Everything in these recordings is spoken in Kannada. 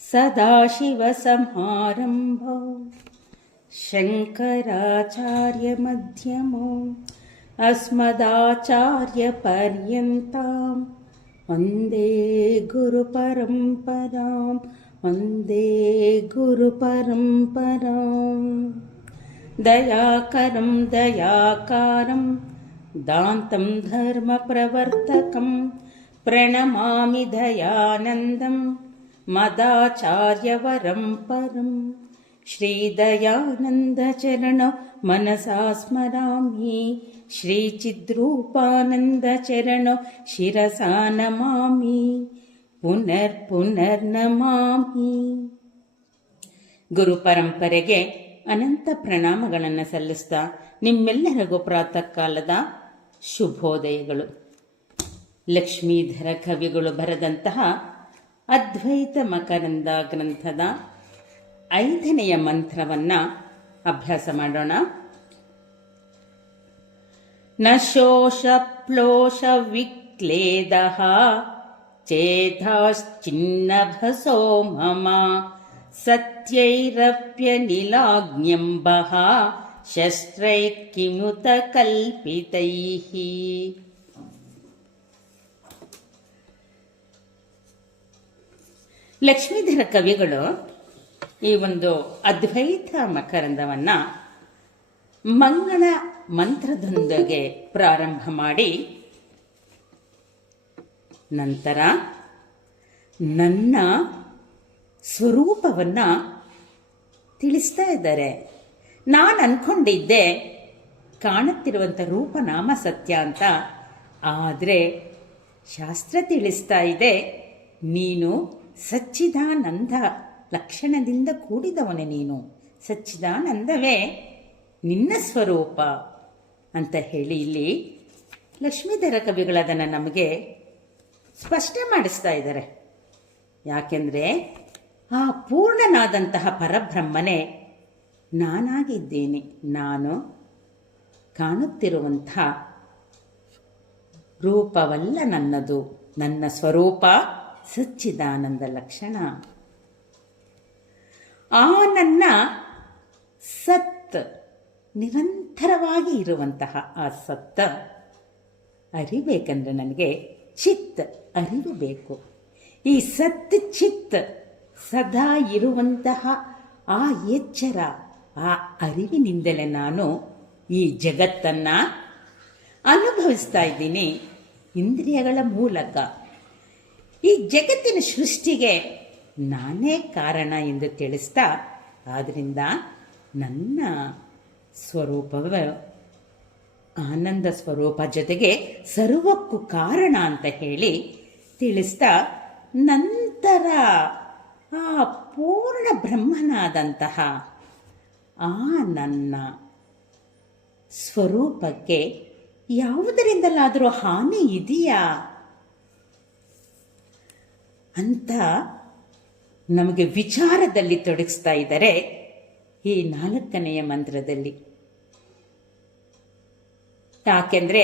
ಸದಾಶಿವಸಮಾರಂಭೋ ಶಂಕರಾಚಾರ್ಯಮಧ್ಯಮೋ ಅಸ್ಮದಾಚಾರ್ಯಪರ್ಯಂತಾಂ ವಂದೇ ಗುರುಪರಂಪರಾಂ ವಂದೇ ಗುರುಪರಂಪರಾಂ. ದಯಾಕರಂ ದಯಾಕಾರಂ ದಾಂತಂ ಧರ್ಮಪ್ರವರ್ತಕಂ ಪ್ರಣಮಾಮಿ ದಯಾನಂದಂ ಮದಾಚಾರ್ಯವರಂ ಪರಂ. ಶ್ರೀದಯಾನಂದಚರಣ ಮನಸಾ ಸ್ಮರಾಮಿ, ಶ್ರೀಚಿದ್ರೂಪಾನಂದಚರಣ ಶಿರಸಾ ನಮಾಮಿ, ಪುನರ್ ಪುನರ್ ನಮಾಮಿ. ಗುರು ಪರಂಪರೆಗೆ ಅನಂತ ಪ್ರಣಾಮಗಳನ್ನು ಸಲ್ಲಿಸ್ತಾ ನಿಮ್ಮೆಲ್ಲರಿಗೂ ಪ್ರಾತಃ ಕಾಲದ ಶುಭೋದಯಗಳು. ಲಕ್ಷ್ಮೀಧರ ಕವಿಗಳು ಬರೆದಂತಹ ಅದ್ವೈತ ಮಕರಂದ ಗ್ರಂಥದ 5ನೆಯ ಮಂತ್ರವನ್ನು ಅಭ್ಯಾಸ ಮಾಡೋಣ. ನ ಶೋಷ ಪ್ಲೋಷ ವಿಕ್ಲೇದಃ ಚೇತಾಶ್ಚಿನ್ನಭಸೋ ಮಮ ಸತ್ಯೈರಪ್ಯನಿಲಾಗ್ನ್ಯಂಬಃ ಶಸ್ತ್ರೈ ಕಿಮುತ ಕಲ್ಪಿತೈಃ. ಲಕ್ಷ್ಮೀಧರ ಕವಿಗಳು ಈ ಒಂದು ಅದ್ವೈತ ಮಕರಂದವನ್ನು ಮಂಗಳ ಮಂತ್ರದೊಂದಿಗೆ ಪ್ರಾರಂಭ ಮಾಡಿ ನಂತರ ನನ್ನ ಸ್ವರೂಪವನ್ನು ತಿಳಿಸ್ತಾ ಇದ್ದಾರೆ. ನಾನು ಅನ್ಕೊಂಡಿದ್ದೆ ಕಾಣುತ್ತಿರುವಂಥ ರೂಪನಾಮ ಸತ್ಯ ಅಂತ, ಆದರೆ ಶಾಸ್ತ್ರ ತಿಳಿಸ್ತಾ ಇದೆ ನೀನು ಸಚ್ಚಿದಾನಂದ ಲಕ್ಷಣದಿಂದ ಕೂಡಿದವನೇ, ನೀನು ಸಚ್ಚಿದಾನಂದವೇ ನಿನ್ನ ಸ್ವರೂಪ ಅಂತ ಹೇಳಿ ಇಲ್ಲಿ ಲಕ್ಷ್ಮೀಧರ ಕವಿಗಳದನ್ನು ನಮಗೆ ಸ್ಪಷ್ಟ ಮಾಡಿಸ್ತಾ ಇದ್ದಾರೆ. ಯಾಕೆಂದರೆ ಆ ಪೂರ್ಣನಾದಂತಹ ಪರಬ್ರಹ್ಮನೇ ನಾನಾಗಿದ್ದೇನೆ. ನಾನು ಕಾಣುತ್ತಿರುವಂಥ ರೂಪವಲ್ಲ ನನ್ನದು, ನನ್ನ ಸ್ವರೂಪ ಸಚ್ಚಿದಾನಂದ ಲಕ್ಷಣ. ಆ ನನ್ನ ಸತ್ ನಿರಂತರವಾಗಿ ಇರುವಂತಹ ಆ ಸತ್ತ ಅರಿಬೇಕಂದ್ರೆ ನನಗೆ ಚಿತ್ ಅರಿವು ಬೇಕು. ಈ ಸತ್ ಚಿತ್ ಸದಾ ಇರುವಂತಹ ಆ ಎಚ್ಚರ, ಆ ಅರಿವಿನಿಂದಲೇ ನಾನು ಈ ಜಗತ್ತನ್ನು ಅನುಭವಿಸ್ತಾ ಇದ್ದೀನಿ ಇಂದ್ರಿಯಗಳ ಮೂಲಕ. ಈ ಜಗತ್ತಿನ ಸೃಷ್ಟಿಗೆ ನಾನೇ ಕಾರಣ ಎಂದು ತಿಳಿಸ್ತಾ, ಆದ್ದರಿಂದ ನನ್ನ ಸ್ವರೂಪವೇ ಆನಂದ ಸ್ವರೂಪ ಜೊತೆಗೆ ಸರ್ವಕ್ಕೂ ಕಾರಣ ಅಂತ ಹೇಳಿ ತಿಳಿಸ್ತಾ, ನಂತರ ಆ ಪೂರ್ಣ ಬ್ರಹ್ಮನಾದಂತಹ ಆ ನನ್ನ ಸ್ವರೂಪಕ್ಕೆ ಯಾವುದರಿಂದಲಾದರೂ ಹಾನಿ ಇದೆಯಾ ಅಂತ ನಮಗೆ ವಿಚಾರದಲ್ಲಿ ತೊಡಗಿಸ್ತಾ ಇದ್ದಾರೆ ಈ 4ನೆಯ ಮಂತ್ರದಲ್ಲಿ. ಯಾಕೆಂದರೆ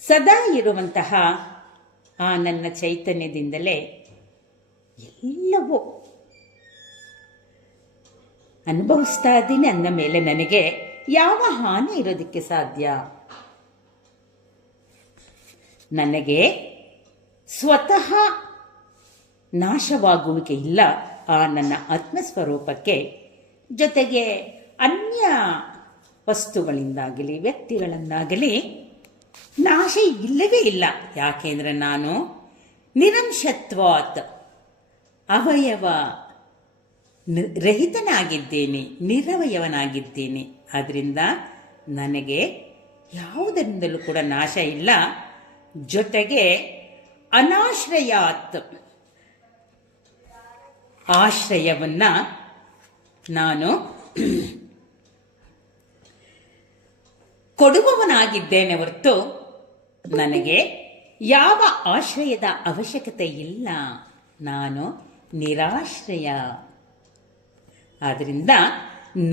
ಸದಾ ಇರುವಂತಹ ಆ ನನ್ನ ಚೈತನ್ಯದಿಂದಲೇ ಎಲ್ಲವೂ ಅನುಭವಿಸ್ತಾ ಇದ್ದೀನಿ ಅಂದ ಮೇಲೆ ನನಗೆ ಯಾವ ಹಾನಿ ಇರೋದಕ್ಕೆ ಸಾಧ್ಯ? ನನಗೆ ಸ್ವತಃ ನಾಶವಾಗುವಿಕೆ ಇಲ್ಲ ಆ ನನ್ನ ಆತ್ಮಸ್ವರೂಪಕ್ಕೆ. ಜೊತೆಗೆ ಅನ್ಯ ವಸ್ತುಗಳಿಂದಾಗಲಿ ವ್ಯಕ್ತಿಗಳನ್ನಾಗಲಿ ನಾಶ ಇಲ್ಲವೇ ಇಲ್ಲ. ಯಾಕೆಂದರೆ ನಾನು ನಿರಂಶತ್ವಾತ್ ಅವಯವ ರಹಿತನಾಗಿದ್ದೇನೆ, ನಿರವಯವನಾಗಿದ್ದೇನೆ. ಆದ್ದರಿಂದ ನನಗೆ ಯಾವುದರಿಂದಲೂ ಕೂಡ ನಾಶ ಇಲ್ಲ. ಜೊತೆಗೆ ಅನಾಶ್ರಯಾತ್ ಆಶ್ರಯವನ್ನು ನಾನು ಕೊಡುವವನಾಗಿದ್ದೇನೆ ಹೊರತು ನನಗೆ ಯಾವ ಆಶ್ರಯದ ಅವಶ್ಯಕತೆ ಇಲ್ಲ. ನಾನು ನಿರಾಶ್ರಯ. ಆದ್ದರಿಂದ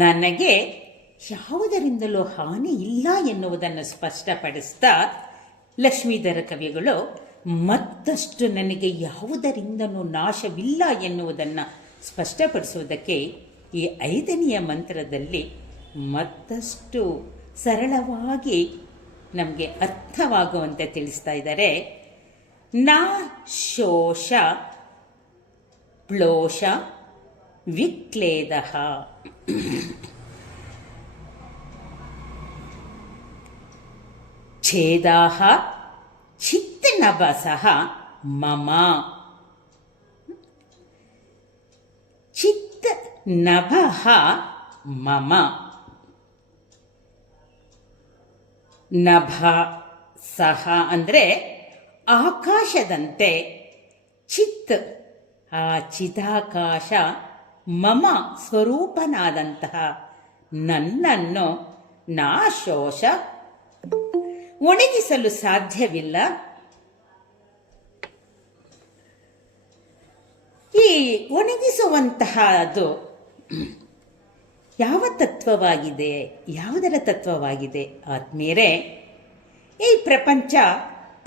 ನನಗೆ ಯಾವುದರಿಂದಲೂ ಹಾನಿ ಇಲ್ಲ ಎನ್ನುವುದನ್ನು ಸ್ಪಷ್ಟಪಡಿಸ್ತಾ ಲಕ್ಷ್ಮೀಧರ ಕವಿಗಳು ಮತ್ತಷ್ಟು ನನಗೆ ಯಾವುದರಿಂದಲೂ ನಾಶವಿಲ್ಲ ಎನ್ನುವುದನ್ನು ಸ್ಪಷ್ಟಪಡಿಸುವುದಕ್ಕೆ ಈ 5ನೆಯ ಮಂತ್ರದಲ್ಲಿ ಮತ್ತಷ್ಟು ಸರಳವಾಗಿ ನಮಗೆ ಅರ್ಥವಾಗುವಂತೆ ತಿಳಿಸ್ತಾ ಇದ್ದಾರೆ. ನಾ ಶೋಷ ಪ್ಲೋಷ ವಿಕ್ಲೇದ ಛೇದಾಹ ಚಿತ್ತನಭಸಃ ಮಮ. ಚಿತ್ತನಭಃ ಮಮ. ನಭ ಸಹ ಅಂದರೆ ಆಕಾಶದಂತೆ, ಚಿತ್ ಆ ಚಿದಾಕಾಶ, ಮಮ ಸ್ವರೂಪನಾದಂತಹ ನನ್ನನ್ನು ನಾಶೋಷ ಒಣಗಿಸಲು ಸಾಧ್ಯವಿಲ್ಲ. ಈ ಒಣಗಿಸುವಂತಹದ್ದು ಯಾವ ತತ್ವವಾಗಿದೆ, ಯಾವುದರ ತತ್ವವಾಗಿದೆ ಆತ್ಮೀಯರೇ? ಈ ಪ್ರಪಂಚ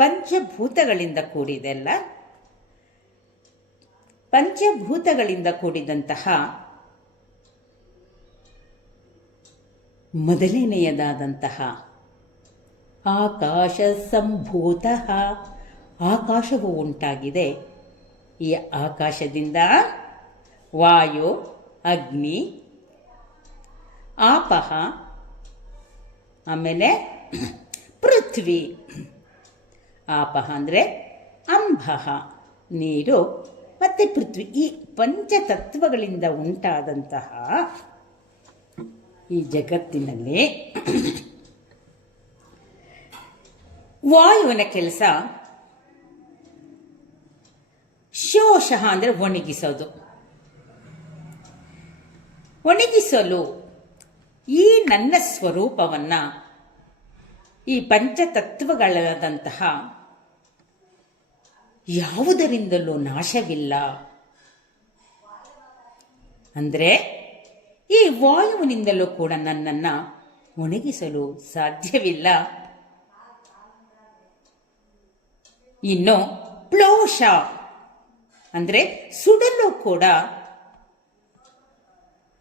ಪಂಚಭೂತಗಳಿಂದ ಕೂಡಿದೆಲ್ಲ. ಪಂಚಭೂತಗಳಿಂದ ಕೂಡಿದಂತಹ ಮೊದಲನೆಯದಾದಂತಹ ಆಕಾಶ ಸಂಭೂತ, ಆಕಾಶವು ಉಂಟಾಗಿದೆ. ಈ ಆಕಾಶದಿಂದ ವಾಯು, ಅಗ್ನಿ, ಆಪಹ, ಆಮೇಲೆ ಪೃಥ್ವಿ. ಆಪಹ ಅಂದರೆ ಅಂಬಃ ನೀರು, ಮತ್ತು ಪೃಥ್ವಿ. ಈ ಪಂಚತತ್ವಗಳಿಂದ ಉಂಟಾದಂತಹ ಈ ಜಗತ್ತಿನಲ್ಲಿ ವಾಯುವಿನ ಕೆಲಸ ಶೋಷಃ ಅಂದರೆ ಒಣಗಿಸೋದು. ಒಣಗಿಸಲು ಈ ನನ್ನ ಸ್ವರೂಪವನ್ನು ಈ ಪಂಚತತ್ವಗಳಾದಂತಹ ಯಾವುದರಿಂದಲೂ ನಾಶವಿಲ್ಲ. ಅಂದರೆ ಈ ವಾಯುವಿನಿಂದಲೂ ಕೂಡ ನನ್ನನ್ನು ಒಣಗಿಸಲು ಸಾಧ್ಯವಿಲ್ಲ. ಇನ್ನು ಪ್ಲೋಷ ಅಂದರೆ ಸುಡಲು ಕೂಡ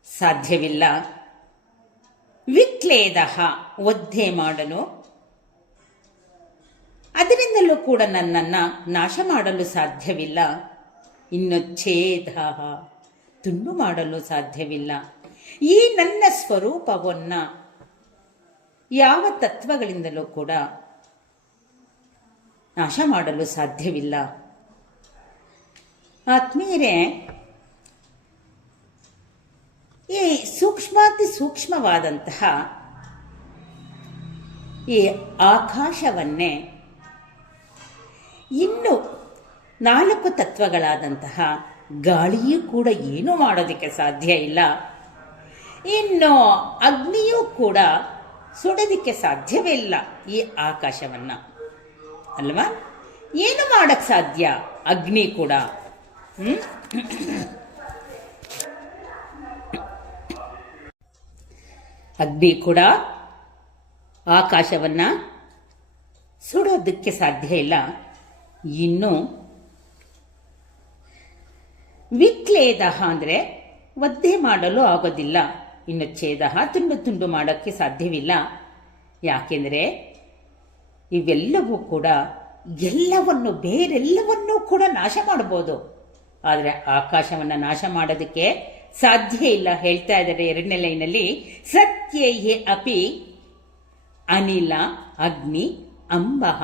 ಸಾಧ್ಯವಿಲ್ಲ. ವಿಕ್ಲೇದ ಒದ್ದೆ ಮಾಡಲು, ಅದರಿಂದಲೂ ಕೂಡ ನನ್ನನ್ನು ನಾಶ ಮಾಡಲು ಸಾಧ್ಯವಿಲ್ಲ. ಇನ್ನು ಛೇದ ತುಂಡು ಮಾಡಲು ಸಾಧ್ಯವಿಲ್ಲ. ಈ ನನ್ನ ಸ್ವರೂಪವನ್ನು ಯಾವ ತತ್ವಗಳಿಂದಲೂ ಕೂಡ ನಾಶ ಮಾಡಲು ಸಾಧ್ಯವಿಲ್ಲ. ಆತ್ಮೀಯರೇ, ಈ ಸೂಕ್ಷ್ಮಾತಿ ಸೂಕ್ಷ್ಮವಾದಂತಹ ಈ ಆಕಾಶವನ್ನೇ ಇನ್ನು 4 ತತ್ವಗಳಾದಂತಹ ಗಾಳಿಯೂ ಕೂಡ ಏನೂ ಮಾಡೋದಕ್ಕೆ ಸಾಧ್ಯ ಇಲ್ಲ. ಇನ್ನು ಅಗ್ನಿಯೂ ಕೂಡ ಸುಡೋದಕ್ಕೆ ಸಾಧ್ಯವೇ ಇಲ್ಲ ಈ ಆಕಾಶವನ್ನು, ಅಲ್ವಾ? ಏನು ಮಾಡಕ್ಕೆ ಸಾಧ್ಯ ಅಗ್ನಿ ಕೂಡ? ಅಗ್ನಿ ಕೂಡ ಆಕಾಶವನ್ನು ಸುಡೋದಕ್ಕೆ ಸಾಧ್ಯ ಇಲ್ಲ. ಇನ್ನು ವಿಕ್ಲೇದ ಅಂದರೆ ಒದ್ದೆ ಮಾಡಲು ಆಗೋದಿಲ್ಲ. ಇನ್ನು ಛೇದ ತುಂಡು ತುಂಡು ಮಾಡೋಕ್ಕೆ ಸಾಧ್ಯವಿಲ್ಲ. ಯಾಕೆಂದರೆ ಇವೆಲ್ಲವೂ ಕೂಡ ಎಲ್ಲವನ್ನು ಬೇರೆಲ್ಲವನ್ನೂ ಕೂಡ ನಾಶ ಮಾಡ್ಬೋದು, ಆದರೆ ಆಕಾಶವನ್ನು ನಾಶ ಮಾಡೋದಕ್ಕೆ ಸಾಧ್ಯ ಇಲ್ಲ. ಹೇಳ್ತಾ ಇದ್ದಾರೆ 2ನೇ ಲೈನಲ್ಲಿ, ಸತ್ಯೈಹಿ ಅಪಿ ಅನಿಲ ಅಗ್ನಿ ಅಂಬಃ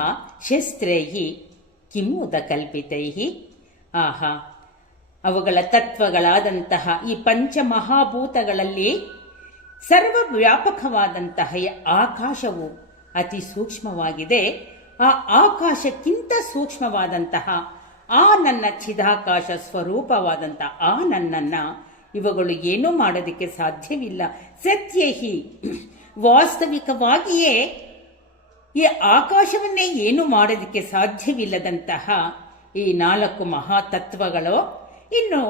ಶಸ್ತ್ರೈಹಿ ಕಿಮೂದ ಕಲ್ಪಿತೈಹಿ. ಆಹಾ, ಅವುಗಳ ತತ್ವಗಳಾದಂತಹ ಈ ಪಂಚಮಹಾಭೂತಗಳಲ್ಲಿ ಸರ್ವವ್ಯಾಪಕವಾದಂತಹ ಆಕಾಶವು ಅತಿ ಸೂಕ್ಷ್ಮವಾಗಿದೆ. ಆ ಆಕಾಶಕ್ಕಿಂತ ಸೂಕ್ಷ್ಮವಾದಂತಹ ಆ ನನ್ನ ಚಿದಾಕಾಶ ಸ್ವರೂಪವಾದಂತಹ ಆ ನನ್ನನ್ನು ಇವುಗಳು ಏನೂ ಮಾಡೋದಕ್ಕೆ ಸಾಧ್ಯವಿಲ್ಲ. ಸತ್ಯಹಿ, ವಾಸ್ತವಿಕವಾಗಿಯೇ ಈ ಆಕಾಶವನ್ನೇ ಏನು ಮಾಡೋದಕ್ಕೆ ಸಾಧ್ಯವಿಲ್ಲದಂತಹ ಈ 4 ಮಹಾತತ್ವಗಳು ಇನ್ನು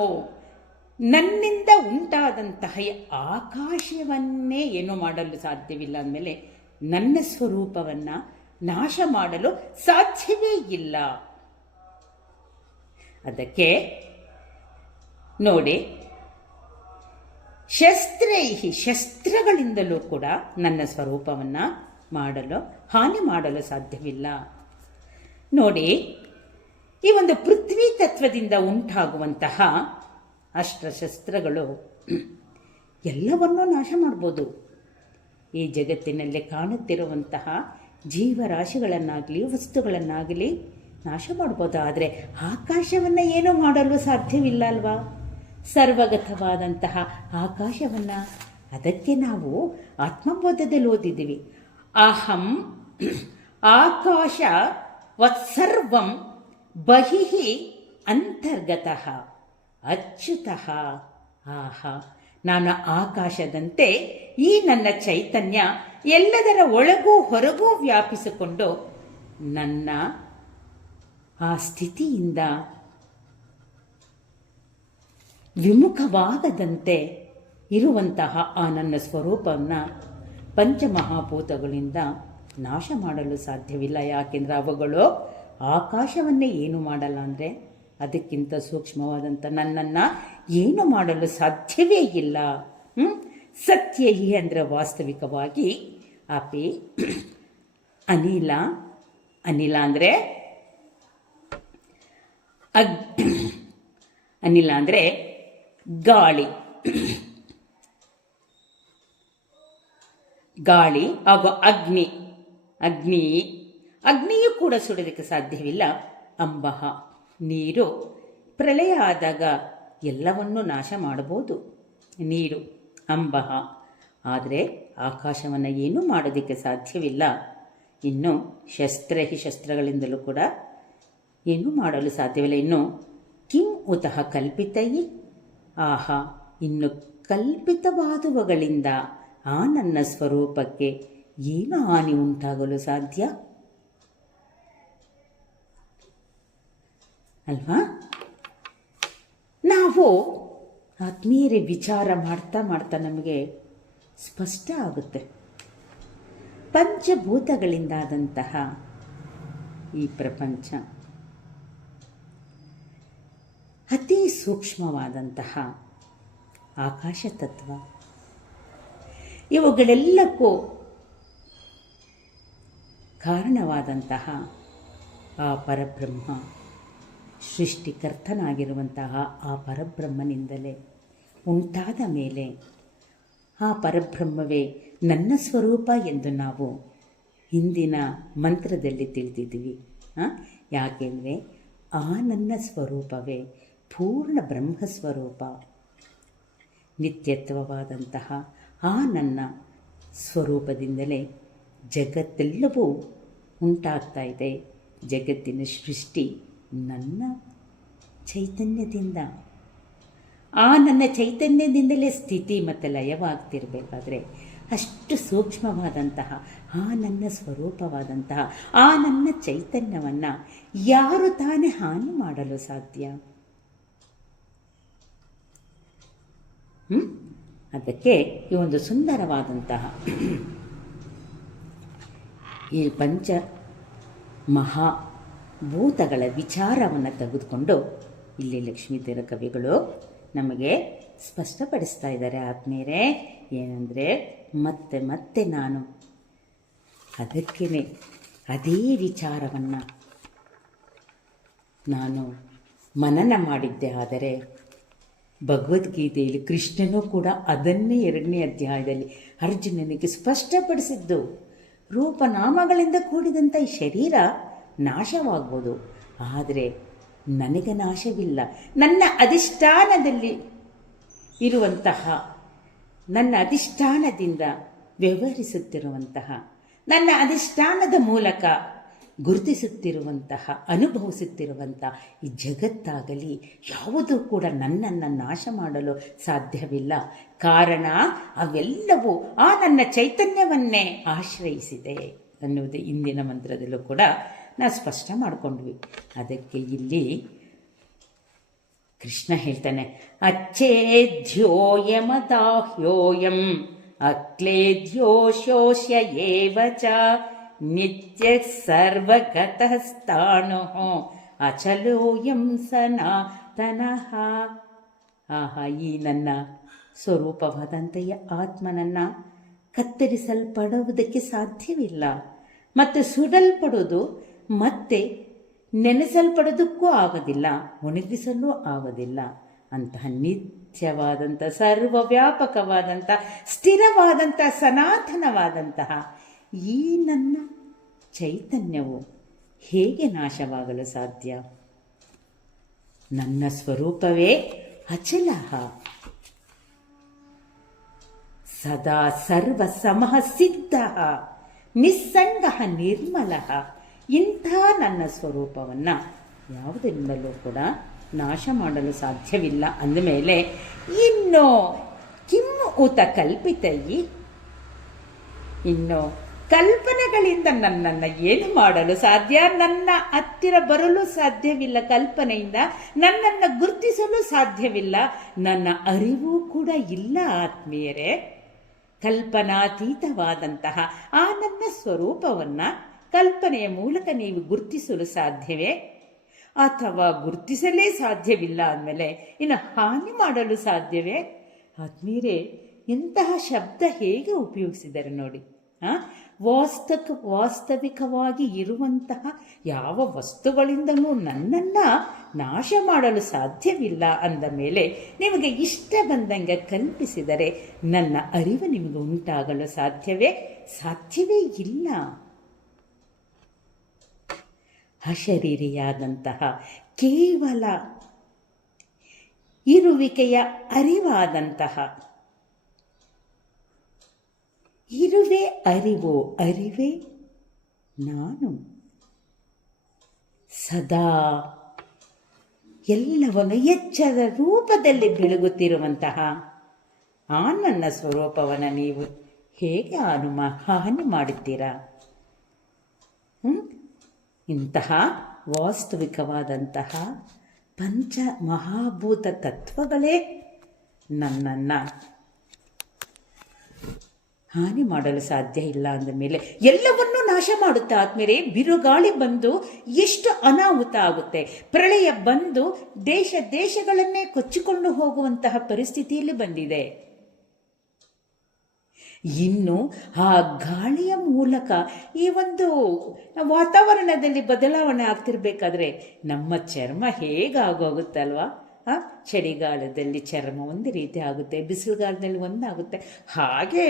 ನನ್ನಿಂದ ಉಂಟಾದಂತಹ ಆಕಾಶವನ್ನೇ ಏನು ಮಾಡಲು ಸಾಧ್ಯವಿಲ್ಲ ಅಂದಮೇಲೆ ನನ್ನ ಸ್ವರೂಪವನ್ನು ನಾಶ ಮಾಡಲು ಸಾಧ್ಯವೇ ಇಲ್ಲ. ಅದಕ್ಕೆ ನೋಡಿ, ಶಸ್ತ್ರಗಳಿಂದಲೂ ಕೂಡ ನನ್ನ ಸ್ವರೂಪವನ್ನು ಹಾನಿ ಮಾಡಲು ಸಾಧ್ಯವಿಲ್ಲ. ನೋಡಿ, ಈ ಒಂದು ಪೃಥ್ವಿ ತತ್ವದಿಂದ ಉಂಟಾಗುವಂತಹ ಅಸ್ತ್ರಶಸ್ತ್ರಗಳು ಎಲ್ಲವನ್ನೂ ನಾಶ ಮಾಡ್ಬೋದು. ಈ ಜಗತ್ತಿನಲ್ಲಿ ಕಾಣುತ್ತಿರುವಂತಹ ಜೀವರಾಶಿಗಳನ್ನಾಗಲಿ ವಸ್ತುಗಳನ್ನಾಗಲಿ ನಾಶ ಮಾಡ್ಬೋದು. ಆದರೆ ಆಕಾಶವನ್ನು ಏನೂ ಮಾಡಲು ಸಾಧ್ಯವಿಲ್ಲ ಅಲ್ವಾ? ಸರ್ವಗತವಾದಂತಹ ಆಕಾಶವನ್ನು. ಅದಕ್ಕೆ ನಾವು ಆತ್ಮಬೋಧದಲ್ಲಿ ಓದಿದ್ದೀವಿ, ಅಹಂ ಆಕಾಶ ವತ್ಸರ್ವಂ ಬಹಿಃ ಅಂತರ್ಗತಃ ಅಚ್ಯುತಃ. ಆಹಾ, ನಾನು ಆಕಾಶದಂತೆ ಈ ನನ್ನ ಚೈತನ್ಯ ಎಲ್ಲದರ ಒಳಗೂ ಹೊರಗೂ ವ್ಯಾಪಿಸಿಕೊಂಡು ನನ್ನ ಆ ಸ್ಥಿತಿಯಿಂದ ವಿಮುಖವಾಗದಂತೆ ಇರುವಂತಹ ಆ ನನ್ನ ಸ್ವರೂಪವನ್ನು ಪಂಚಮಹಾಭೂತಗಳಿಂದ ನಾಶ ಮಾಡಲು ಸಾಧ್ಯವಿಲ್ಲ. ಯಾಕೆಂದರೆ ಅವುಗಳು ಆಕಾಶವನ್ನೇ ಏನು ಮಾಡಲ್ಲ, ಅಂದರೆ ಅದಕ್ಕಿಂತ ಸೂಕ್ಷ್ಮವಾದಂಥ ನನ್ನನ್ನು ಏನು ಮಾಡಲು ಸಾಧ್ಯವೇ ಇಲ್ಲ. ಸತ್ಯ ಹಿ ಅಂದರೆ ವಾಸ್ತವಿಕವಾಗಿ ಅಪಿ ಅನಿಲ ಅಂದರೆ ಅನಿಲ ಅಂದರೆ ಗಾಳಿ ಹಾಗೂ ಅಗ್ನಿಯೂ ಕೂಡ ಸುಡೋದಕ್ಕೆ ಸಾಧ್ಯವಿಲ್ಲ. ಅಂಬಹ ನೀರು, ಪ್ರಳಯ ಆದಾಗ ಎಲ್ಲವನ್ನೂ ನಾಶ ಮಾಡಬಹುದು ನೀರು, ಅಂಬಹ. ಆದರೆ ಆಕಾಶವನ್ನು ಏನೂ ಮಾಡೋದಕ್ಕೆ ಸಾಧ್ಯವಿಲ್ಲ. ಇನ್ನು ಶಸ್ತ್ರಗಳಿಂದಲೂ ಕೂಡ ಏನೂ ಮಾಡಲು ಸಾಧ್ಯವಿಲ್ಲ. ಇನ್ನು ಕಿಂ ಉತಃ ಕಲ್ಪಿತೈ, ಆಹಾ, ಇನ್ನು ಕಲ್ಪಿತವಾದವುಗಳಿಂದ ಆ ನನ್ನ ಸ್ವರೂಪಕ್ಕೆ ಏನು ಹಾನಿ ಉಂಟಾಗಲು ಸಾಧ್ಯ ಅಲ್ವಾ? ನಾವು ಆತ್ಮೀಯರೇ ವಿಚಾರ ಮಾಡ್ತಾ ನಮಗೆ ಸ್ಪಷ್ಟ ಆಗುತ್ತೆ. ಪಂಚಭೂತಗಳಿಂದಾದಂತಹ ಈ ಪ್ರಪಂಚ ಅತಿ ಸೂಕ್ಷ್ಮವಾದಂತಹ ಆಕಾಶ ತತ್ವ, ಇವುಗಳೆಲ್ಲಕ್ಕೂ ಕಾರಣವಾದಂತಹ ಆ ಪರಬ್ರಹ್ಮ, ಸೃಷ್ಟಿಕರ್ತನಾಗಿರುವಂತಹ ಆ ಪರಬ್ರಹ್ಮನಿಂದಲೇ ಉಂಟಾದ ಮೇಲೆ ಆ ಪರಬ್ರಹ್ಮವೇ ನನ್ನ ಸ್ವರೂಪ ಎಂದು ನಾವು ಹಿಂದಿನ ಮಂತ್ರದಲ್ಲಿ ತಿಳಿದಿದ್ದೀವಿ. ಯಾಕೆಂದರೆ ಆ ನನ್ನ ಸ್ವರೂಪವೇ ಪೂರ್ಣ ಬ್ರಹ್ಮಸ್ವರೂಪ. ನಿತ್ಯತ್ವವಾದಂತಹ ಆ ನನ್ನ ಸ್ವರೂಪದಿಂದಲೇ ಜಗತ್ತೆಲ್ಲವೂ ಉಂಟಾಗ್ತಾ ಇದೆ. ಜಗತ್ತಿನ ಸೃಷ್ಟಿ ನನ್ನ ಚೈತನ್ಯದಿಂದ, ಆ ನನ್ನ ಚೈತನ್ಯದಿಂದಲೇ ಸ್ಥಿತಿ ಮತ್ತು ಲಯವಾಗ್ತಿರಬೇಕಾದ್ರೆ ಅಷ್ಟು ಸೂಕ್ಷ್ಮವಾದಂತಹ ಆ ನನ್ನ ಸ್ವರೂಪವಾದಂತಹ ಆ ನನ್ನ ಚೈತನ್ಯವನ್ನು ಯಾರು ತಾನೇ ಹಾನಿ ಮಾಡಲು ಸಾಧ್ಯ? ಅದಕ್ಕೆ ಈ ಒಂದು ಸುಂದರವಾದಂತಹ ಈ ಪಂಚ ಮಹಾಭೂತಗಳ ವಿಚಾರವನ್ನು ತೆಗೆದುಕೊಂಡು ಇಲ್ಲಿ ಲಕ್ಷ್ಮೀಧರ ಕವಿಗಳು ನಮಗೆ ಸ್ಪಷ್ಟಪಡಿಸ್ತಾ ಇದ್ದಾರೆ. ಆತ್ಮೀಯರೇ, ಏನಂದರೆ ಮತ್ತೆ ನಾನು ಅದಕ್ಕೇ ಅದೇ ವಿಚಾರವನ್ನು ನಾನು ಮನನ ಮಾಡಿದ್ದೆ. ಆದರೆ ಭಗವದ್ಗೀತೆಯಲ್ಲಿ ಕೃಷ್ಣನೂ ಕೂಡ ಅದನ್ನೇ 2ನೇ ಅಧ್ಯಾಯದಲ್ಲಿ ಅರ್ಜುನನಿಗೆ ಸ್ಪಷ್ಟಪಡಿಸಿದ್ದು. ರೂಪನಾಮಗಳಿಂದ ಕೂಡಿದಂಥ ಈ ಶರೀರ ನಾಶವಾಗ್ಬೋದು, ಆದರೆ ನನಗೆ ನಾಶವಿಲ್ಲ. ನನ್ನ ಅಧಿಷ್ಠಾನದಲ್ಲಿ ಇರುವಂತಹ, ನನ್ನ ಅಧಿಷ್ಠಾನದಿಂದ ವ್ಯವಹರಿಸುತ್ತಿರುವಂತಹ, ನನ್ನ ಅಧಿಷ್ಠಾನದ ಮೂಲಕ ಗುರುತಿಸುತ್ತಿರುವಂತಹ, ಅನುಭವಿಸುತ್ತಿರುವಂತಹ ಈ ಜಗತ್ತಾಗಲಿ ಯಾವುದೂ ಕೂಡ ನನ್ನನ್ನು ನಾಶ ಮಾಡಲು ಸಾಧ್ಯವಿಲ್ಲ. ಕಾರಣ ಅವೆಲ್ಲವೂ ಆ ನನ್ನ ಚೈತನ್ಯವನ್ನೇ ಆಶ್ರಯಿಸಿದೆ ಅನ್ನುವುದು ಇಂದಿನ ಮಂತ್ರದಲ್ಲೂ ಕೂಡ ನಾವು ಸ್ಪಷ್ಟ ಮಾಡಿಕೊಂಡ್ವಿ. ಅದಕ್ಕೆ ಇಲ್ಲಿ ಕೃಷ್ಣ ಹೇಳ್ತಾನೆ, ಅಚ್ಚೇಧ್ಯೋಯಮದಾಹ್ಯೋಯಂ ಅಕ್ಲೇಧ್ಯ ಶೋಷ್ಯ ಏವ ಚ ನಿತ್ಯ ಸರ್ವಗತಃ ಸ್ಥಾಣುಃ ಅಚಲೋಯಂ ಸನಾತನಃ. ಆಹಾ, ಈ ನನ್ನ ಸ್ವರೂಪವಾದಂತೆಯ ಆತ್ಮನನ್ನು ಕತ್ತರಿಸಲ್ಪಡುವುದಕ್ಕೆ ಸಾಧ್ಯವಿಲ್ಲ, ಮತ್ತು ಸುಡಲ್ಪಡೋದು ಮತ್ತೆ ನೆನೆಸಲ್ಪಡೋದಕ್ಕೂ ಆಗೋದಿಲ್ಲ, ಒಣಗಿಸಲು ಆಗೋದಿಲ್ಲ. ಅಂತಹ ನಿತ್ಯವಾದಂಥ, ಸರ್ವವ್ಯಾಪಕವಾದಂಥ, ಸ್ಥಿರವಾದಂಥ, ಸನಾತನವಾದಂತಹ ಈ ನನ್ನ ಚೈತನ್ಯವು ಹೇಗೆ ನಾಶವಾಗಲು ಸಾಧ್ಯ? ನನ್ನ ಸ್ವರೂಪವೇ ಅಚಲ, ಸದಾ ಸರ್ವ ಸಮಃ ಸಿದ್ಧ, ನಿಸ್ಸಂಗ ನಿರ್ಮಲ. ಇಂಥ ನನ್ನ ಸ್ವರೂಪವನ್ನು ಯಾವುದರಿಂದಲೂ ಕೂಡ ನಾಶ ಮಾಡಲು ಸಾಧ್ಯವಿಲ್ಲ. ಅಂದಮೇಲೆ ಇನ್ನು ಕಿಂ ಉತ ಕಲ್ಪಿತೈ, ಇನ್ನು ಕಲ್ಪನೆಗಳಿಂದ ನನ್ನನ್ನು ಏನು ಮಾಡಲು ಸಾಧ್ಯ? ನನ್ನ ಹತ್ತಿರ ಬರಲು ಸಾಧ್ಯವಿಲ್ಲ, ಕಲ್ಪನೆಯಿಂದ ನನ್ನನ್ನು ಗುರುತಿಸಲು ಸಾಧ್ಯವಿಲ್ಲ, ನನ್ನ ಅರಿವು ಕೂಡ ಇಲ್ಲ. ಆತ್ಮೀಯರೇ, ಕಲ್ಪನಾತೀತವಾದಂತಹ ಆ ನನ್ನ ಸ್ವರೂಪವನ್ನು ಕಲ್ಪನೆಯ ಮೂಲಕ ನೀವು ಗುರುತಿಸಲು ಸಾಧ್ಯವೇ? ಅಥವಾ ಗುರುತಿಸಲೇ ಸಾಧ್ಯವಿಲ್ಲ ಅಂದಮೇಲೆ ಇನ್ನು ಹಾನಿ ಮಾಡಲು ಸಾಧ್ಯವೇ? ಆತ್ಮೀಯರೇ, ಇಂತಹ ಶಬ್ದ ಹೇಗೆ ಉಪಯೋಗಿಸಿದ್ದಾರೆ ನೋಡಿ. ವಾಸ್ತವಿಕವಾಗಿ ಇರುವಂತಹ ಯಾವ ವಸ್ತುಗಳಿಂದಲೂ ನನ್ನನ್ನು ನಾಶ ಮಾಡಲು ಸಾಧ್ಯವಿಲ್ಲ ಅಂದ ಮೇಲೆ ನಿಮಗೆ ಇಷ್ಟ ಬಂದಂಗೆ ಕಲ್ಪಿಸಿದರೆ ನನ್ನ ಅರಿವು ನಿಮಗೆ ಉಂಟಾಗಲು ಸಾಧ್ಯವೇ? ಸಾಧ್ಯವೇ ಇಲ್ಲ. ಅಶರೀರಿಯಾದಂತಹ ಕೇವಲ ಇರುವಿಕೆಯ ಅರಿವಾದಂತಹ ಇರುವೆ ಅರಿವು, ಅರಿವೇ ನಾನು. ಸದಾ ಎಲ್ಲವನ್ನು ಎಚ್ಚರ ರೂಪದಲ್ಲಿ ಬೆಳಗುತ್ತಿರುವಂತಹ ಆ ನನ್ನ ಸ್ವರೂಪವನ್ನು ನೀವು ಹೇಗೆ ಹಾನಿ ಮಾಡುತ್ತೀರಾ? ಇಂತಹ ವಾಸ್ತವಿಕವಾದಂತಹ ಪಂಚ ಮಹಾಭೂತ ತತ್ವಗಳೇ ನನ್ನನ್ನು ಹಾನಿ ಮಾಡಲು ಸಾಧ್ಯ ಇಲ್ಲ ಅಂದ ಮೇಲೆ ಎಲ್ಲವನ್ನೂ ನಾಶ ಮಾಡುತ್ತೆ. ಆದ್ಮೇಲೆ ಬಿರುಗಾಳಿ ಬಂದು ಎಷ್ಟು ಅನಾಹುತ ಆಗುತ್ತೆ, ಪ್ರಳಯ ಬಂದು ದೇಶಗಳನ್ನೇ ಕೊಚ್ಚಿಕೊಂಡು ಹೋಗುವಂತಹ ಪರಿಸ್ಥಿತಿಯಲ್ಲಿ ಬಂದಿದೆ. ಇನ್ನು ಆ ಗಾಳಿಯ ಮೂಲಕ ಈ ಒಂದು ವಾತಾವರಣದಲ್ಲಿ ಬದಲಾವಣೆ ಆಗ್ತಿರ್ಬೇಕಾದ್ರೆ ನಮ್ಮ ಚರ್ಮ ಹೇಗಾಗೋಗುತ್ತಲ್ವಾ? ಚಳಿಗಾಲದಲ್ಲಿ ಚರ್ಮ ಒಂದು ರೀತಿ ಆಗುತ್ತೆ, ಬಿಸಿಲುಗಾಲದಲ್ಲಿ ಒಂದಾಗುತ್ತೆ. ಹಾಗೆ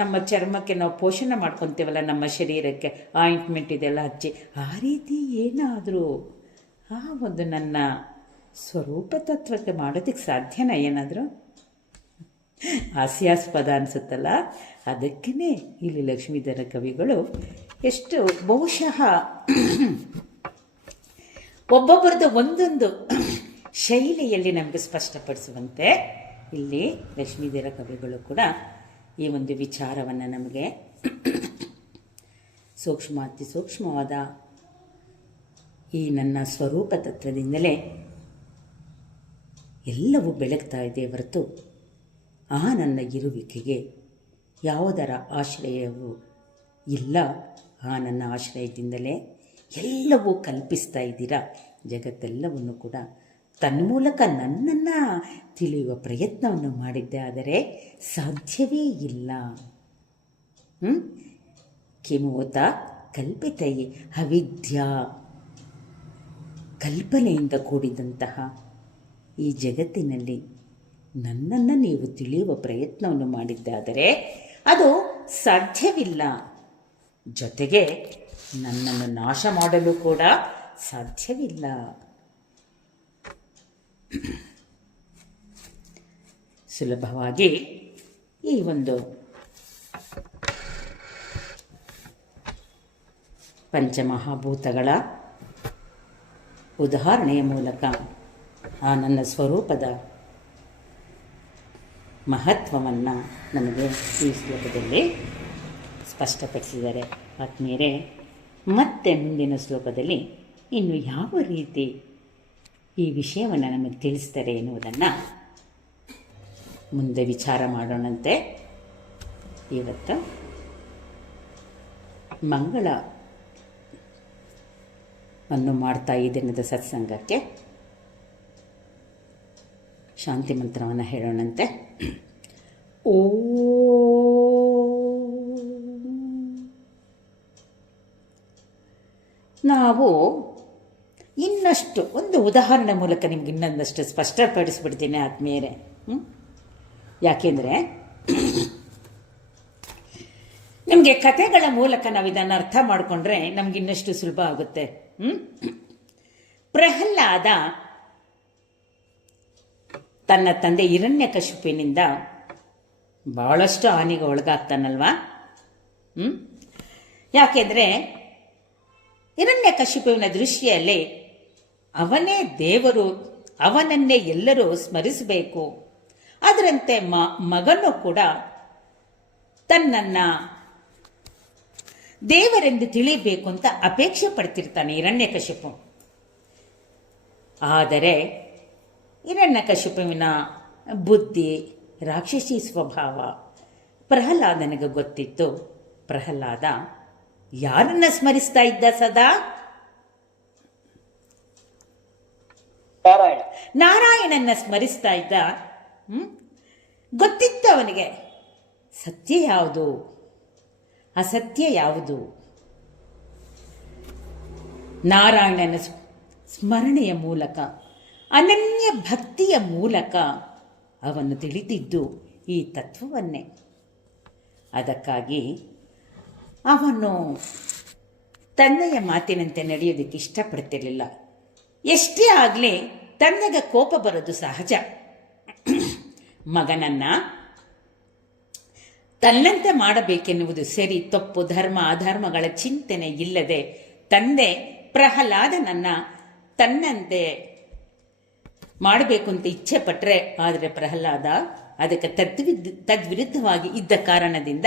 ನಮ್ಮ ಚರ್ಮಕ್ಕೆ ನಾವು ಪೋಷಣೆ ಮಾಡ್ಕೊತೀವಲ್ಲ, ನಮ್ಮ ಶರೀರಕ್ಕೆ ಆಯಿಂಟ್ಮೆಂಟ್ ಇದೆಲ್ಲ ಹಚ್ಚಿ, ಆ ರೀತಿ ಏನಾದರೂ ಆ ಒಂದು ನನ್ನ ಸ್ವರೂಪ ತತ್ವಕ್ಕೆ ಮಾಡೋದಕ್ಕೆ ಸಾಧ್ಯನಾ? ಏನಾದರೂ ಹಾಸ್ಯಾಸ್ಪದ ಅನಿಸುತ್ತಲ್ಲ. ಅದಕ್ಕೇ ಇಲ್ಲಿ ಲಕ್ಷ್ಮೀಧರ ಕವಿಗಳು ಎಷ್ಟು ಬಹುಶಃ ಒಬ್ಬೊಬ್ಬರದ್ದು ಒಂದೊಂದು ಶೈಲಿಯಲ್ಲಿ ನಮಗೆ ಸ್ಪಷ್ಟಪಡಿಸುವಂತೆ ಇಲ್ಲಿ ಲಕ್ಷ್ಮೀಧರ ಕವಿಗಳು ಕೂಡ ಈ ಒಂದು ವಿಚಾರವನ್ನು ನಮಗೆ ಅತಿ ಸೂಕ್ಷ್ಮವಾದ ಈ ನನ್ನ ಸ್ವರೂಪ ತತ್ವದಿಂದಲೇ ಎಲ್ಲವೂ ಬೆಳಗ್ತಾ ಇದೆ ಹೊರತು ಆ ನನ್ನ ಇರುವಿಕೆಗೆ ಯಾವುದರ ಆಶ್ರಯವೂ ಇಲ್ಲ. ಆ ನನ್ನ ಆಶ್ರಯದಿಂದಲೇ ಎಲ್ಲವೂ ಕಲ್ಪಿಸ್ತಾ ಇದ್ದೀರಾ. ಜಗತ್ತೆಲ್ಲವನ್ನು ಕೂಡ ತನ್ಮೂಲಕ ನನ್ನನ್ನು ತಿಳಿಯುವ ಪ್ರಯತ್ನವನ್ನು ಮಾಡಿದ್ದೆ, ಆದರೆ ಸಾಧ್ಯವೇ ಇಲ್ಲ. ಕಿಮೂತ ಕಲ್ಪಿತೈ ಅವಿದ್ಯಾ, ಕಲ್ಪನೆಯಿಂದ ಕೂಡಿದಂತಹ ಈ ಜಗತ್ತಿನಲ್ಲಿ ನನ್ನನ್ನು ನೀವು ತಿಳಿಯುವ ಪ್ರಯತ್ನವನ್ನು ಮಾಡಿದ್ದಾದರೆ ಅದು ಸಾಧ್ಯವಿಲ್ಲ. ಜೊತೆಗೆ ನನ್ನನ್ನು ನಾಶ ಮಾಡಲು ಕೂಡ ಸಾಧ್ಯವಿಲ್ಲ. ಸುಲಭವಾಗಿ ಈ ಒಂದು ಪಂಚಮಹಾಭೂತಗಳ ಉದಾಹರಣೆಯ ಮೂಲಕ ಆ ನನ್ನ ಸ್ವರೂಪದ ಮಹತ್ವವನ್ನು ನಮಗೆ ಈ ಶ್ಲೋಕದಲ್ಲಿ ಸ್ಪಷ್ಟಪಡಿಸಿದ್ದಾರೆ. ಆತ್ಮೀಯರೇ, ಮತ್ತೆ ಮುಂದಿನ ಶ್ಲೋಕದಲ್ಲಿ ಇನ್ನು ಯಾವ ರೀತಿ ಈ ವಿಷಯವನ್ನು ನಮಗೆ ತಿಳಿಸ್ತಾರೆ ಎನ್ನುವುದನ್ನು ಮುಂದೆ ವಿಚಾರ ಮಾಡೋಣಂತೆ. ಇವತ್ತು ಮಂಗಳವನ್ನು ಮಾಡ್ತಾ ಈ ದಿನದ ಸತ್ಸಂಗಕ್ಕೆ ಶಾಂತಿ ಮಂತ್ರವನ್ನು ಹೇಳೋಣಂತೆ. ನಾವು ಇನ್ನಷ್ಟು ಒಂದು ಉದಾಹರಣೆ ಮೂಲಕ ನಿಮ್ಗೆ ಇನ್ನೊಂದಷ್ಟು ಸ್ಪಷ್ಟಪಡಿಸ್ಬಿಡ್ತೀನಿ ಆತ್ಮೀಯರೇ. ಯಾಕೆಂದರೆ ನಿಮಗೆ ಕಥೆಗಳ ಮೂಲಕ ನಾವು ಇದನ್ನು ಅರ್ಥ ಮಾಡಿಕೊಂಡ್ರೆ ನಮ್ಗೆ ಇನ್ನಷ್ಟು ಸುಲಭ ಆಗುತ್ತೆ. ಪ್ರಹ್ಲಾದ ತನ್ನ ತಂದೆ ಹಿರಣ್ಯಕಶಿಪುವಿನಿಂದ ಬಹಳಷ್ಟು ಹಾನಿಗೆ ಒಳಗಾಗ್ತಾನಲ್ವಾ? ಯಾಕೆಂದರೆ ಹಿರಣ್ಯಕಶಿಪುವಿನ ದೃಷ್ಟಿಯಲ್ಲಿ ಅವನೇ ದೇವರು, ಅವನನ್ನೇ ಎಲ್ಲರೂ ಸ್ಮರಿಸಬೇಕು. ಅದರಂತೆ ಮಗನು ಕೂಡ ತನ್ನನ್ನು ದೇವರೆಂದು ತಿಳಿಯಬೇಕು ಅಂತ ಅಪೇಕ್ಷೆ ಪಡ್ತಿರ್ತಾನೆ ಹಿರಣ್ಯಕಶಿಪು. ಆದರೆ ಹಿರಣ್ಯಕಶಿಪುವಿನ ಬುದ್ಧಿ, ರಾಕ್ಷಸಿ ಸ್ವಭಾವ ಪ್ರಹ್ಲಾದನಿಗೆ ಗೊತ್ತಿತ್ತು. ಪ್ರಹ್ಲಾದ ಯಾರನ್ನ ಸ್ಮರಿಸ್ತಾ ಇದ್ದ ಸದಾ? ನಾರಾಯಣನ್ನ ಸ್ಮರಿಸ್ತಾ ಇದ್ದ. ಗೊತ್ತಿತ್ತು ಅವನಿಗೆ ಸತ್ಯ ಯಾವುದು, ಅಸತ್ಯ ಯಾವುದು. ನಾರಾಯಣನ ಸ್ಮರಣೆಯ ಮೂಲಕ, ಅನನ್ಯ ಭಕ್ತಿಯ ಮೂಲಕ ಅವನು ತಿಳಿದಿದ್ದು ಈ ತತ್ವವನ್ನೇ. ಅದಕ್ಕಾಗಿ ಅವನು ತಂದೆಯ ಮಾತಿನಂತೆ ನಡೆಯೋದಕ್ಕೆ ಇಷ್ಟಪಡ್ತಿರಲಿಲ್ಲ. ಎಷ್ಟೇ ಆಗಲಿ ತಂದೆಗೆ ಕೋಪ ಬರೋದು ಸಹಜ. ಮಗನನ್ನ ತನ್ನಂತೆ ಮಾಡಬೇಕೆನ್ನುವುದು ಸರಿ ತಪ್ಪು, ಧರ್ಮ ಅಧರ್ಮಗಳ ಚಿಂತನೆ ಇಲ್ಲದೆ ತಂದೆ ಪ್ರಹ್ಲಾದನನ್ನ ತನ್ನಂತೆ ಮಾಡಬೇಕು ಅಂತ ಇಚ್ಛೆ ಪಟ್ಟರೆ, ಆದರೆ ಪ್ರಹ್ಲಾದ ಅದಕ್ಕೆ ತದ್ವಿರುದ್ಧವಾಗಿ ಇದ್ದ ಕಾರಣದಿಂದ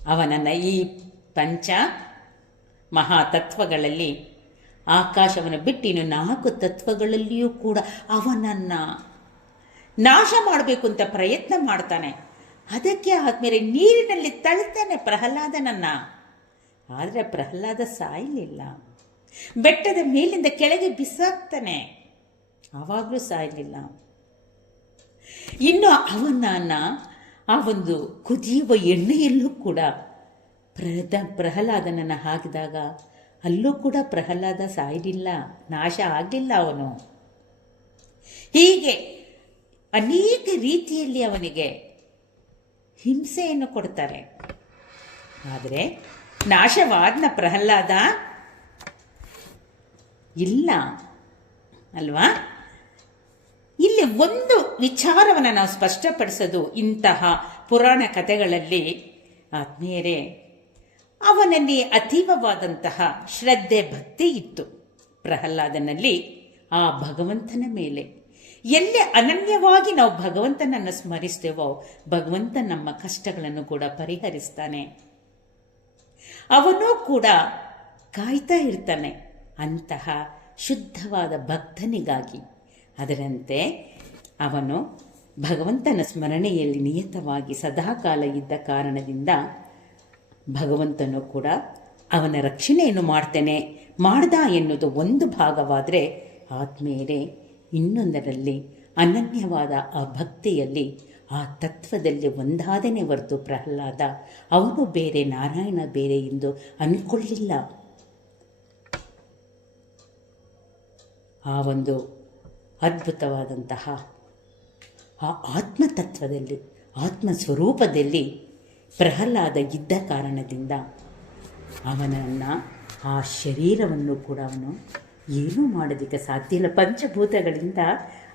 ಅವನನ್ನು ಈ ಪಂಚ ಮಹಾತತ್ವಗಳಲ್ಲಿ, ಆಕಾಶವನ್ನು ಬಿಟ್ಟು ಇನ್ನು 4 ತತ್ವಗಳಲ್ಲಿಯೂ ಕೂಡ ಅವನನ್ನು ನಾಶ ಮಾಡಬೇಕು ಅಂತ ಪ್ರಯತ್ನ ಮಾಡ್ತಾನೆ. ಅದಕ್ಕೆ ಆದ್ಮೇಲೆ ನೀರಿನಲ್ಲಿ ತಳ್ತಾನೆ ಪ್ರಹ್ಲಾದನನ್ನ. ಆದರೆ ಪ್ರಹ್ಲಾದ ಸಾಯಲಿಲ್ಲ. ಬೆಟ್ಟದ ಮೇಲಿಂದ ಕೆಳಗೆ ಬಿಸಾಕ್ತಾನೆ, ಆವಾಗಲೂ ಸಾಯಲಿಲ್ಲ. ಇನ್ನು ಅವನನ್ನ ಆ ಒಂದು ಕುದಿಯುವ ಎಣ್ಣೆಯಲ್ಲೂ ಕೂಡ ಪ್ರಹ್ಲಾದನನ್ನು ಹಾಕಿದಾಗ ಅಲ್ಲೂ ಕೂಡ ಪ್ರಹ್ಲಾದ ಸಾಯಲಿಲ್ಲ, ನಾಶ ಆಗಲಿಲ್ಲ ಅವನು. ಹೀಗೆ ಅನೇಕ ರೀತಿಯಲ್ಲಿ ಅವನಿಗೆ ಹಿಂಸೆಯನ್ನು ಕೊಡ್ತಾರೆ. ಆದರೆ ನಾಶವಾದನ ಪ್ರಹ್ಲಾದ ಇಲ್ಲ ಅಲ್ವಾ? ಇಲ್ಲಿ ಒಂದು ವಿಚಾರವನ್ನು ನಾವು ಸ್ಪಷ್ಟಪಡಿಸೋದು, ಇಂತಹ ಪುರಾಣ ಕಥೆಗಳಲ್ಲಿ ಆತ್ಮೀಯರೇ, ಅವನಲ್ಲಿ ಅತೀವವಾದಂತಹ ಶ್ರದ್ಧೆ, ಭಕ್ತಿ ಇತ್ತು ಪ್ರಹ್ಲಾದನಲ್ಲಿ ಆ ಭಗವಂತನ ಮೇಲೆ. ಎಲ್ಲಿ ಅನನ್ಯವಾಗಿ ನಾವು ಭಗವಂತನನ್ನು ಸ್ಮರಿಸ್ತೇವೋ ಭಗವಂತ ನಮ್ಮ ಕಷ್ಟಗಳನ್ನು ಕೂಡ ಪರಿಹರಿಸ್ತಾನೆ. ಅವನೂ ಕೂಡ ಕಾಯ್ತಾ ಇರ್ತಾನೆ ಅಂತಹ ಶುದ್ಧವಾದ ಭಕ್ತನಿಗಾಗಿ. ಅದರಂತೆ ಅವನು ಭಗವಂತನ ಸ್ಮರಣೆಯಲ್ಲಿ ನಿಯತವಾಗಿ ಸದಾಕಾಲ ಇದ್ದ ಕಾರಣದಿಂದ ಭಗವಂತನು ಕೂಡ ಅವನ ರಕ್ಷಣೆಯನ್ನು ಮಾಡ್ದ ಎನ್ನುವುದು ಒಂದು ಭಾಗವಾದರೆ, ಆತ್ಮೀಯರೇ ಇನ್ನೊಂದರಲ್ಲಿ ಅನನ್ಯವಾದ ಆ ಭಕ್ತಿಯಲ್ಲಿ, ಆ ತತ್ವದಲ್ಲಿ ಒಂದಾದನೇ ಹೊರತು ಪ್ರಹ್ಲಾದ ಅವನು ಬೇರೆ, ನಾರಾಯಣ ಬೇರೆ ಎಂದು ಅಂದ್ಕೊಳ್ಳಿಲ್ಲ. ಆ ಒಂದು ಅದ್ಭುತವಾದಂತಹ ಆ ಆತ್ಮತತ್ವದಲ್ಲಿ, ಆತ್ಮಸ್ವರೂಪದಲ್ಲಿ ಪ್ರಹ್ಲಾದ ಇದ್ದ ಕಾರಣದಿಂದ ಅವನನ್ನು, ಆ ಶರೀರವನ್ನು ಕೂಡ ಅವನು ಏನೂ ಮಾಡೋದಕ್ಕೆ ಸಾಧ್ಯ ಇಲ್ಲ. ಪಂಚಭೂತಗಳಿಂದ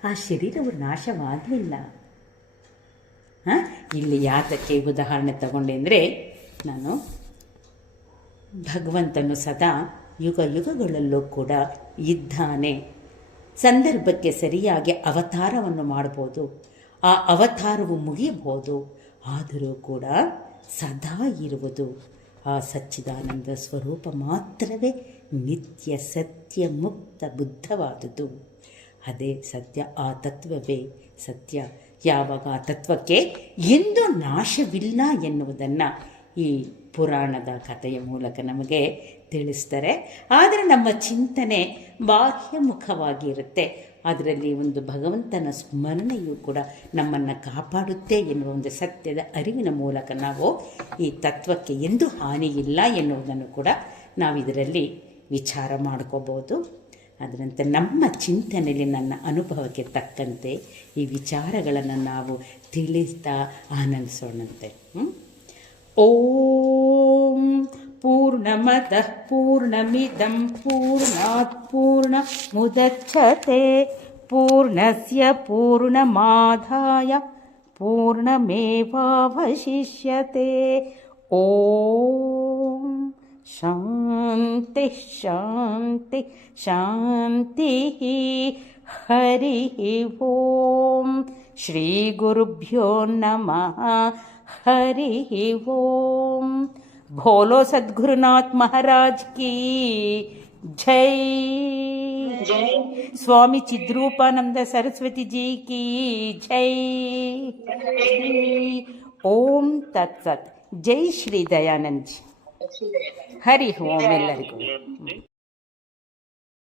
ಆ ಶರೀರವು ನಾಶವಾಗಲಿಲ್ಲ. ಇಲ್ಲಿ ಯಾತಕ್ಕೆ ಉದಾಹರಣೆ ತಗೊಂಡೆ ಅಂದರೆ, ನಾನು ಭಗವಂತನು ಸದಾ ಯುಗ ಯುಗಗಳಲ್ಲೂ ಕೂಡ ಇದ್ದಾನೆ. ಸಂದರ್ಭಕ್ಕೆ ಸರಿಯಾಗಿ ಅವತಾರವನ್ನು ಮಾಡ್ಬೋದು, ಆ ಅವತಾರವು ಮುಗಿಯಬಹುದು, ಆದರೂ ಕೂಡ ಸದಾ ಇರುವುದು ಆ ಸಚ್ಚಿದಾನಂದ ಸ್ವರೂಪ ಮಾತ್ರವೇ ನಿತ್ಯ ಸತ್ಯ ಮುಕ್ತ ಬುದ್ಧವಾದುದು. ಅದೇ ಸತ್ಯ, ಆ ತತ್ವವೇ ಸತ್ಯ. ಯಾವಾಗ ಆ ತತ್ವಕ್ಕೆ ಎಂದೂ ನಾಶವಿಲ್ಲ ಎನ್ನುವುದನ್ನು ಈ ಪುರಾಣದ ಕಥೆಯ ಮೂಲಕ ನಮಗೆ ತಿಳಿಸ್ತಾರೆ. ಆದರೆ ನಮ್ಮ ಚಿಂತನೆ ಬಾಹ್ಯಮುಖವಾಗಿರುತ್ತೆ. ಅದರಲ್ಲಿ ಒಂದು ಭಗವಂತನ ಸ್ಮರಣೆಯೂ ಕೂಡ ನಮ್ಮನ್ನು ಕಾಪಾಡುತ್ತೆ ಎನ್ನುವ ಒಂದು ಸತ್ಯದ ಅರಿವಿನ ಮೂಲಕ ನಾವು ಈ ತತ್ವಕ್ಕೆ ಎಂದೂ ಹಾನಿಯಿಲ್ಲ ಎನ್ನುವುದನ್ನು ಕೂಡ ನಾವಿದರಲ್ಲಿ ವಿಚಾರ ಮಾಡ್ಕೋಬೋದು. ಅದರಂತೆ ನಮ್ಮ ಚಿಂತನೆಯಲ್ಲಿ ನನ್ನ ಅನುಭವಕ್ಕೆ ತಕ್ಕಂತೆ ಈ ವಿಚಾರಗಳನ್ನು ನಾವು ತಿಳಿಸ್ತಾ ಆನಂದಿಸೋಣಂತೆ. ಓಂ ಪೂರ್ಣಮದಃ ಪೂರ್ಣಮಿದಂ ಪೂರ್ಣಾತ್ ಪೂರ್ಣಮುದಚ್ಯತೆ ಪೂರ್ಣಸ್ಯ ಪೂರ್ಣಮಾದಾಯ ಪೂರ್ಣಮೇವಾವಶಿಷ್ಯತೆ. ಓಂ ಶಾಂತಿ ಶಾಂತಿ ಶಾಂತಿ. ಹರಿ ಓಂ. ಶ್ರೀ ಗುರುಭ್ಯೋ ನಮಃ. ಹರಿ ಓಂ. ಭೋಲೋ ಸದ್ಗುರುನಾಥ್ ಮಹಾರಾಜ್ ಕಿ ಜೈ. स्वामी चिद्रूपानंद सरस्वती जी की जय. ओम तत्सत. जय श्री दयानंद जी. हरि ओम. ಎಲ್ಲರಿಗೂ